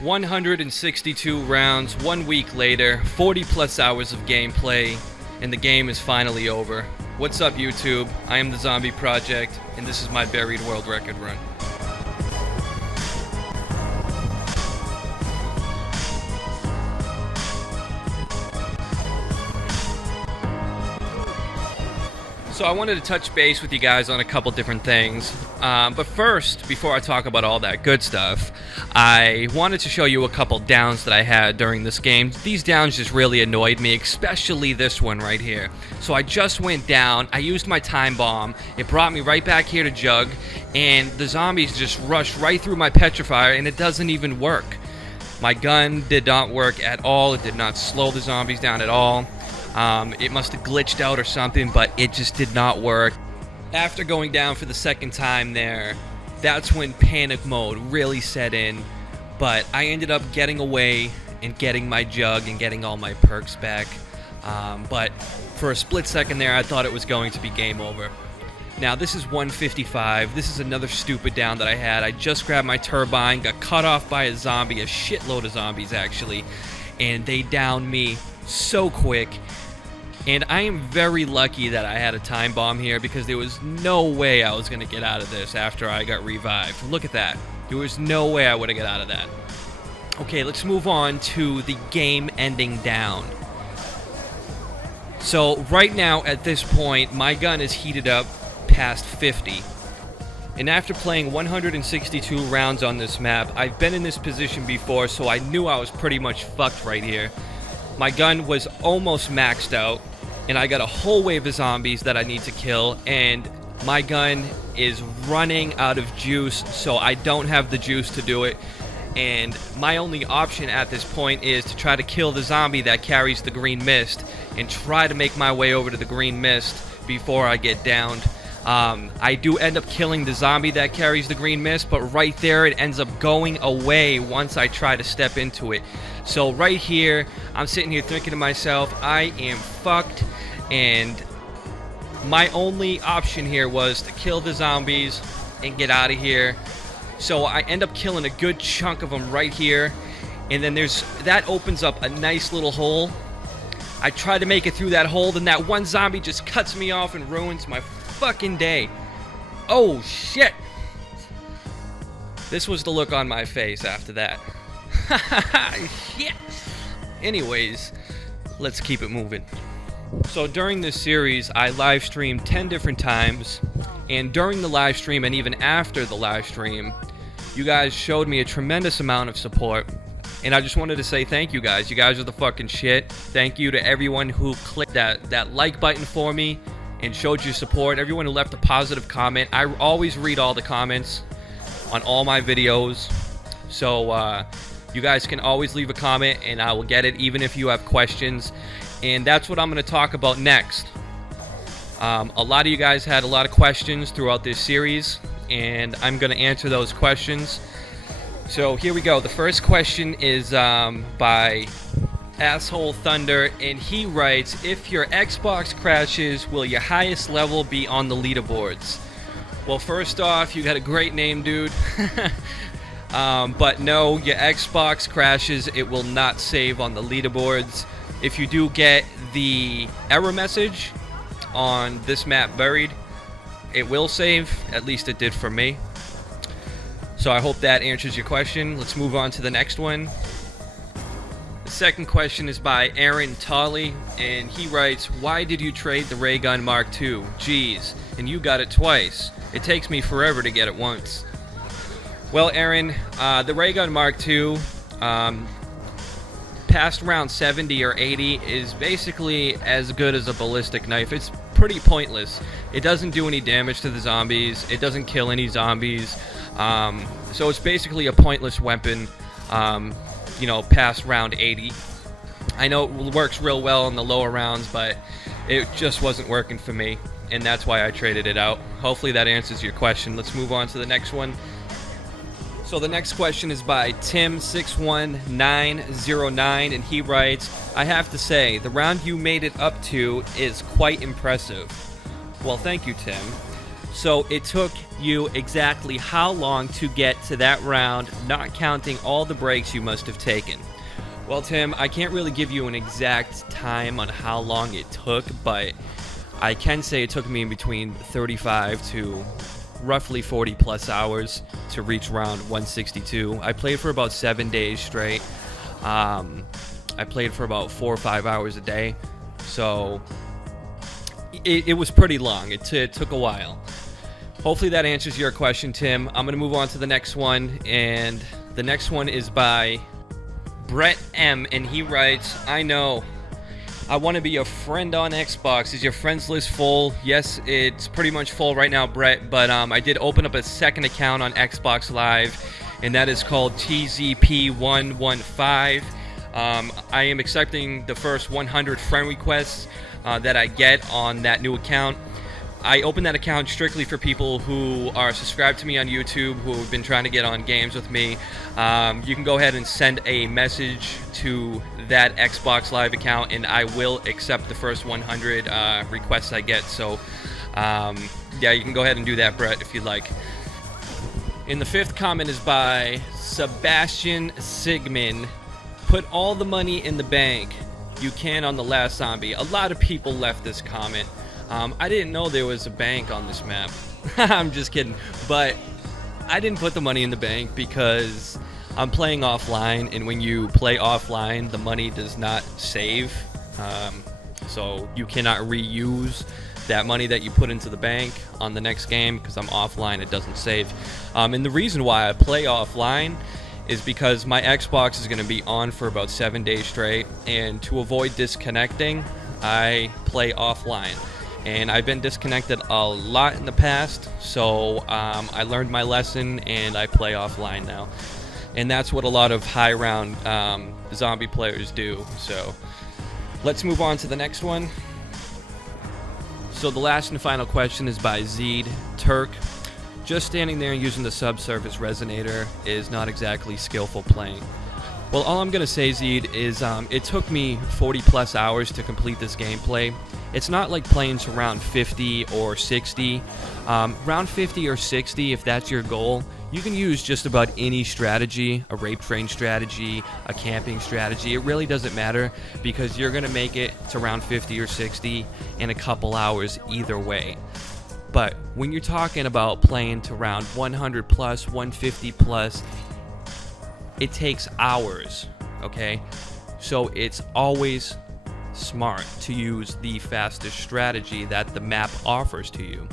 162 rounds, 1 week later, 40 plus hours of gameplay, and the game is finally over. What's up, YouTube? I am the Zombie Project, and this is my buried world record run. So I wanted to touch base with you guys on a couple different things, but first, before I talk about all that good stuff, I wanted to show you a couple downs that I had during this game. These downs just really annoyed me, especially this one right here. So I just went down, I used my time bomb, it brought me right back here to Jug, and the zombies just rushed right through my petrifier, and it doesn't even work. My gun did not work at all, it did not slow the zombies down at all. It must have glitched out or something, but it just did not work. After going down for the second time there, that's when panic mode really set in. But I ended up getting away and getting my Jug and getting all my perks back. But for a split second there, I thought it was going to be game over. Now this is 155. This is another stupid down that I had. I just grabbed my turbine, got cut off by a zombie, a shitload of zombies actually, and they downed me so quick. And I am very lucky that I had a time bomb here, because there was no way I was going to get out of this after I got revived. Look at that. There was no way I would have got out of that. Okay, let's move on to the game ending down. So right now at this point, my gun is heated up past 50. And after playing 162 rounds on this map, I've been in this position before, so I knew I was pretty much fucked right here. My gun was almost maxed out, and I got a whole wave of zombies that I need to kill, and my gun is running out of juice, so I don't have the juice to do it. And my only option at this point is to try to kill the zombie that carries the green mist, and try to make my way over to the green mist before I get downed. I do end up killing the zombie that carries the green mist, but right there it ends up going away once I try to step into it. So right here, I'm sitting here thinking to myself, I am fucked, and my only option here was to kill the zombies and get out of here. So I end up killing a good chunk of them right here, and then that opens up a nice little hole. I try to make it through that hole, then that one zombie just cuts me off and ruins my fucking day. Oh shit! This was the look on my face after that. Shit. Anyways, let's keep it moving. So during this series, I live streamed 10 different times, and during the live stream and even after the live stream, you guys showed me a tremendous amount of support, and I just wanted to say thank you guys. You guys are the fucking shit. Thank you to everyone who clicked that like button for me and showed your support, everyone who left a positive comment. I always read all the comments on all my videos, so you guys can always leave a comment and I will get it, even if you have questions. And that's what I'm going to talk about next. A lot of you guys had a lot of questions throughout this series, and I'm going to answer those questions. So here we go. The first question is by Asshole Thunder, and he writes, if your Xbox crashes, will your highest level be on the leaderboards? Well, first off, you got a great name, dude. But no, your Xbox crashes, it will not save on the leaderboards. If you do get the error message on this map buried, it will save. At least it did for me. So I hope that answers your question. Let's move on to the next one. The second question is by Aaron Tolley, and he writes, why did you trade the Ray Gun Mark II? Jeez, and you got it twice. It takes me forever to get it once. Well, Aaron, the Ray Gun Mark II, past round 70 or 80 is basically as good as a ballistic knife. It's pretty pointless. It doesn't do any damage to the zombies. It doesn't kill any zombies. So it's basically a pointless weapon, you know, past round 80. I know it works real well in the lower rounds, but it just wasn't working for me, and that's why I traded it out. Hopefully that answers your question. Let's move on to the next one. So the next question is by Tim61909, and he writes, I have to say, the round you made it up to is quite impressive. Well, thank you, Tim. So it took you exactly how long to get to that round, not counting all the breaks you must have taken? Well, Tim, I can't really give you an exact time on how long it took, but I can say it took me in between 35 to roughly 40 plus hours to reach round 162. I played for about 7 days straight. I played for about 4 or 5 hours a day, so it was pretty long. It took a while. Hopefully that answers your question, Tim. I'm going to move on to the next one, and the next one is by Brett M, and he writes, I know, I want to be a friend on Xbox. Is your friends list full? Yes, it's pretty much full right now, Brett, but I did open up a second account on Xbox Live, and that is called TZP115. I am accepting the first 100 friend requests that I get on that new account. I opened that account strictly for people who are subscribed to me on YouTube, who have been trying to get on games with me. You can go ahead and send a message to that Xbox Live account, and I will accept the first 100 requests I get. So, yeah, you can go ahead and do that, Brett, if you'd like. And the fifth comment is by Sebastian Sigmund. Put all the money in the bank you can on the last zombie. A lot of people left this comment. I didn't know there was a bank on this map. I'm just kidding. But I didn't put the money in the bank because I'm playing offline, and when you play offline, the money does not save. So you cannot reuse that money that you put into the bank on the next game because I'm offline, it doesn't save. And the reason why I play offline is because my Xbox is going to be on for about 7 days straight, and to avoid disconnecting, I play offline. And I've been disconnected a lot in the past, so I learned my lesson and I play offline now. And that's what a lot of high round zombie players do. So let's move on to the next one. So the last and final question is by Zed Turk. Just standing there and using the subsurface resonator is not exactly skillful playing. Well, all I'm going to say, Zed, is it took me 40 plus hours to complete this gameplay. It's not like playing to round 50 or 60. Round 50 or 60, if that's your goal, you can use just about any strategy, a rape train strategy, a camping strategy. It really doesn't matter because you're going to make it to round 50 or 60 in a couple hours either way. But when you're talking about playing to round 100 plus, 150 plus, it takes hours, okay? So it's always smart to use the fastest strategy that the map offers to you.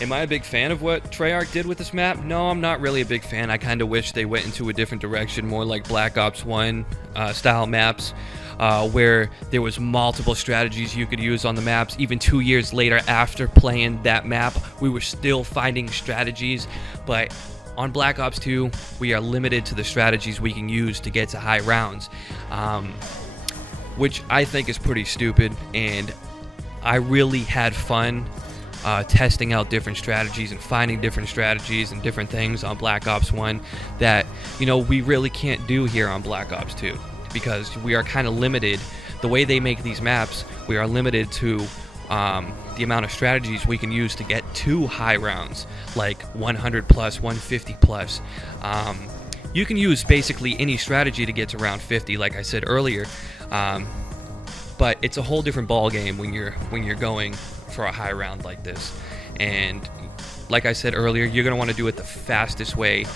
Am I a big fan of what Treyarch did with this map? No, I'm not really a big fan. I kind of wish they went into a different direction, more like Black Ops 1 style maps, where there was multiple strategies you could use on the maps. Even 2 years later after playing that map, we were still finding strategies, but on Black Ops 2, we are limited to the strategies we can use to get to high rounds, which I think is pretty stupid, and I really had fun testing out different strategies and finding different strategies and different things on Black Ops 1 that, you know, we really can't do here on Black Ops 2 because we are kind of limited. The way they make these maps, we are limited to the amount of strategies we can use to get to high rounds, like 100 plus, 150 plus. You can use basically any strategy to get to round 50, like I said earlier, but it's a whole different ball game when you're going for a high round like this. And like I said earlier, you're going to want to do it the fastest way,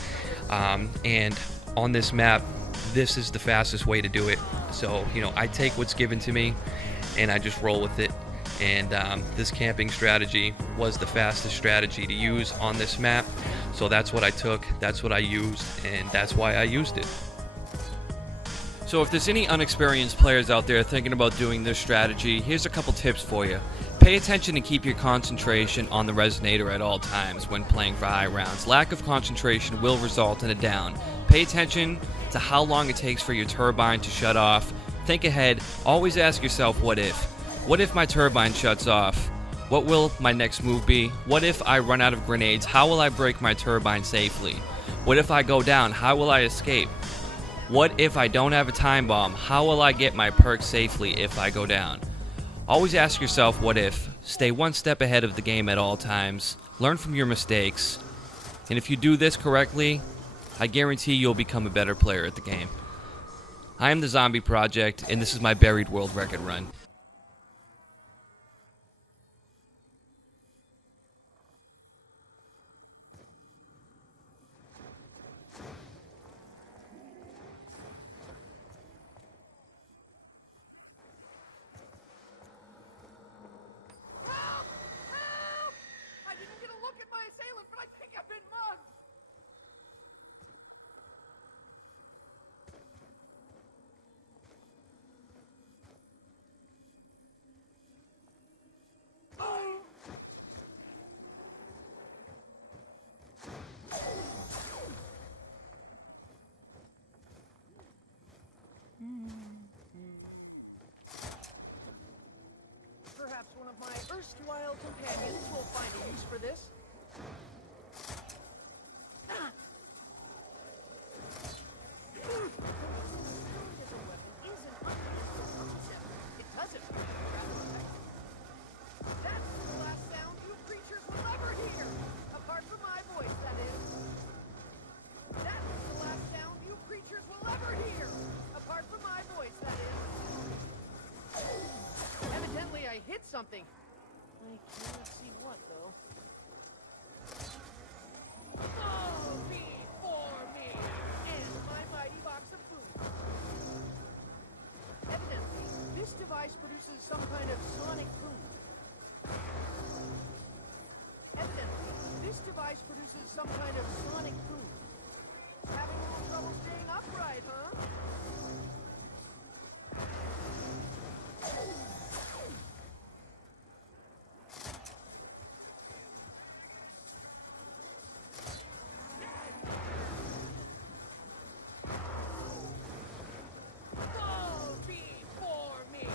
and on this map, this is the fastest way to do it. So, you know, I take what's given to me and I just roll with it. And this camping strategy was the fastest strategy to use on this map, so that's what I took, that's what I used, and that's why I used it. So if there's any unexperienced players out there thinking about doing this strategy, here's a couple tips for you. Pay attention and keep your concentration on the resonator at all times when playing for high rounds. Lack of concentration will result in a down. Pay attention to how long it takes for your turbine to shut off. Think ahead, always ask yourself what if. What if my turbine shuts off? What will my next move be? What if I run out of grenades? How will I break my turbine safely? What if I go down? How will I escape? What if I don't have a time bomb? How will I get my perk safely if I go down? Always ask yourself what if. Stay one step ahead of the game at all times. learn from your mistakes, and if you do this correctly, I guarantee you'll become a better player at the game. I am the Zombie Project, and this is my Buried World Record Run. Help! Help! I didn't get a look at my assailant, but I think I've been mugged! Perhaps one of my erstwhile companions will find a use for this. Ah! It doesn't really grab a second. That's the last sound you creatures will ever hear! Apart from my voice, that is. That's the last sound you creatures will ever hear! Apart from my voice, that is. Evidently, I hit something. I cannot see what, though. Oh, for me, and my mighty box of food. Evidently, this device produces some kind of sonic boom. Evidently, this device produces some kind of sonic boom. Having a little trouble staying upright, huh? For me,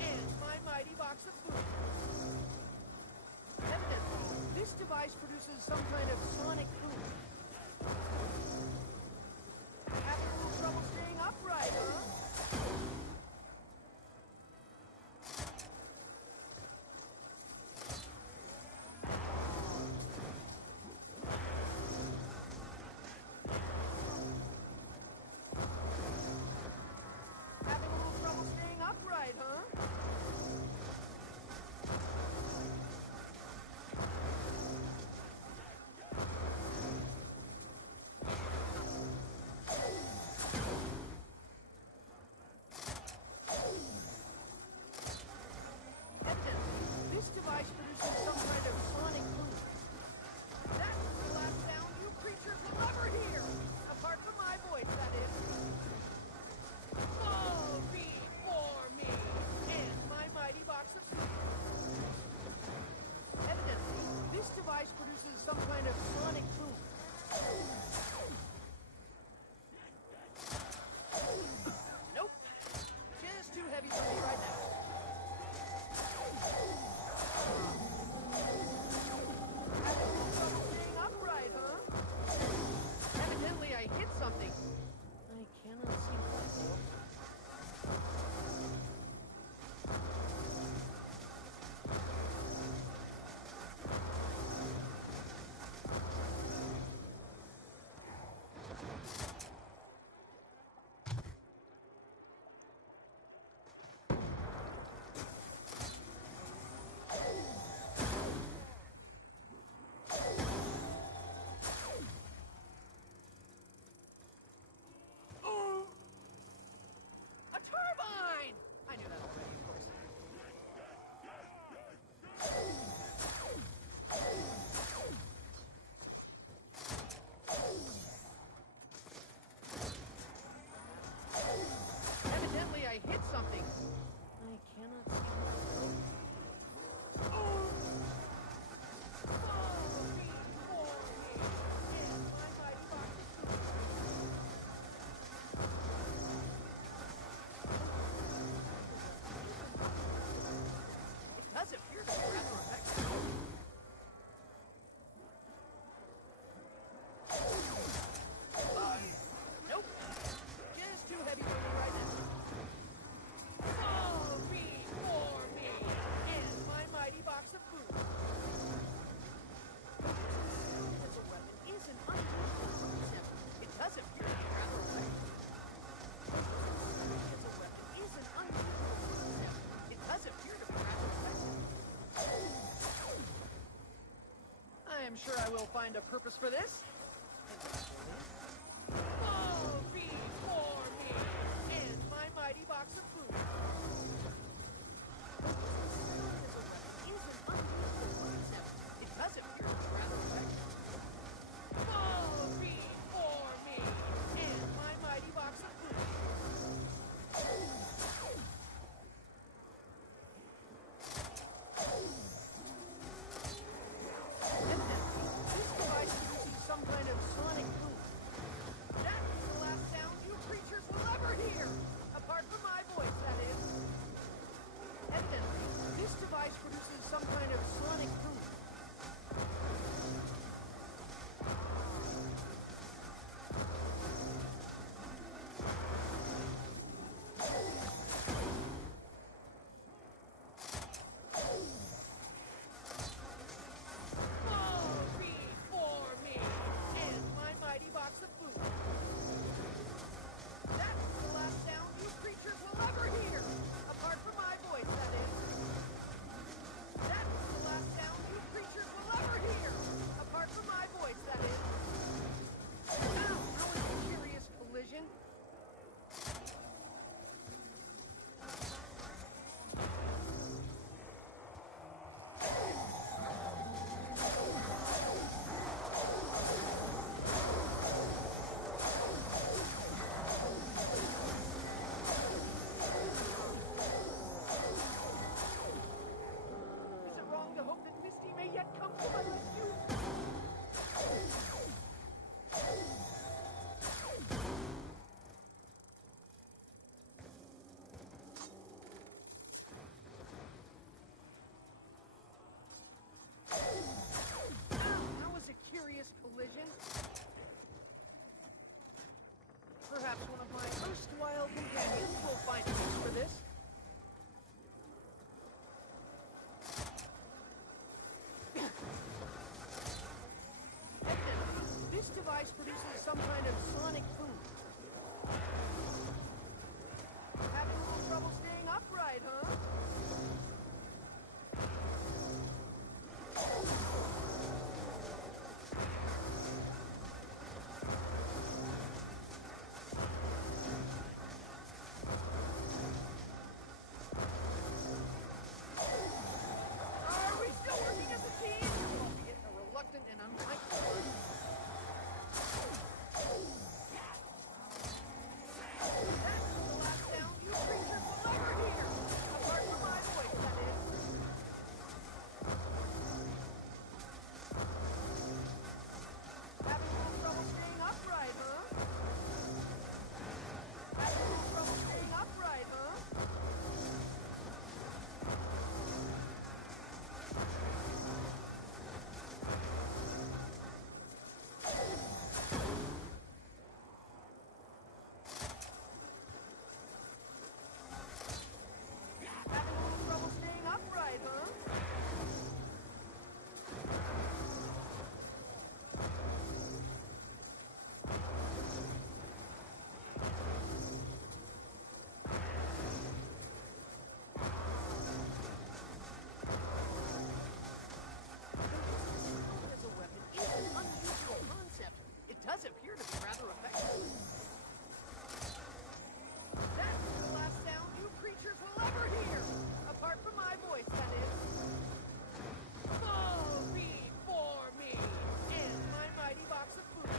and my mighty box of food. Evidently, this device produces some kind of sonic boom. Having a little trouble staying upright, huh? Having a little trouble staying upright, huh? Evidently, this device produces some kind of sonic boom. That's the last sound you creatures will ever hear! Apart from my voice, that is. For me, and my mighty box of food. Evidently, this device produces some kind of sonic boom. Nope. Just too heavy for me right now. Having a little trouble staying upright, huh? Evidently, I hit something. I cannot see what, though. sure I will find a purpose for this. Fall before me and my mighty box of food. It does appear rather effective. Fall before me and my mighty box of food. This device produces some kind of sonic boom. That is the last sound you creatures will ever hear! Apart from my voice, that is. Evidently, this device produces some kind of sonic boom. Box of food. That's the last sound you creatures will ever hear! Apart from my voice, that is. That's the last sound you creatures will ever hear! Apart from my voice, that is. Ow! That was a curious collision. To hope that Misty may yet come to my rescue. That was a curious collision. Perhaps one of my erstwhile companions will find a use for this. This device produces some kind of sonic boom. Having a little trouble staying upright, huh? Are we still working as a team? Albeit a reluctant and unlikely one. That's the last sound you creatures will ever hear! Apart from my voice, that is. Having a little trouble staying upright, huh? Having a little trouble staying upright, huh? Upright, huh? As a weapon is an unusual concept. It does appear to be rather effective. That's the last sound you creatures will ever hear! Apart from my voice, that is. Fall before me and my mighty box of food.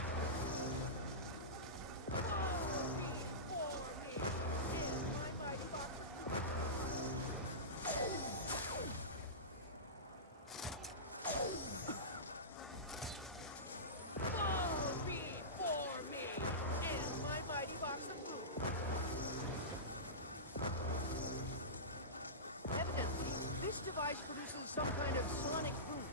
Fall before me and my mighty box of food. Fall before me and my mighty box of food. Evidently, this device produces some kind of sonic boom.